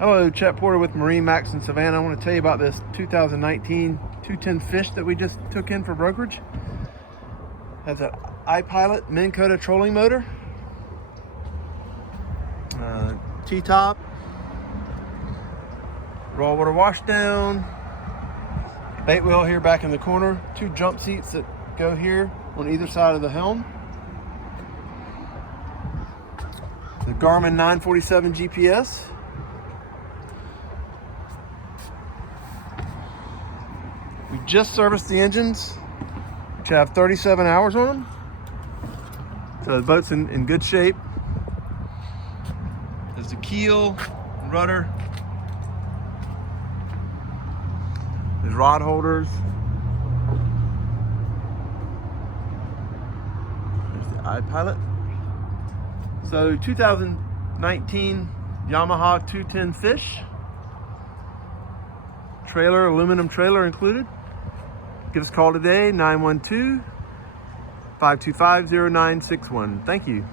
Hello, Chet Porter with MarineMax in Savannah. I want to tell you about this 2019 210 Fish that we just took in for brokerage. Has an iPilot Minn Kota trolling motor, T-top, raw water washdown, bait wheel here back in the corner, 2 jump seats that go here on either side of the helm. The Garmin 947 GPS. We just serviced the engines, which have 37 hours on them. So the boat's in good shape. There's the keel, rudder. There's rod holders. There's the iPilot. So 2019 Yamaha 210 Fish. Trailer, aluminum trailer included. Give us a call today, 912-525-0961. Thank you.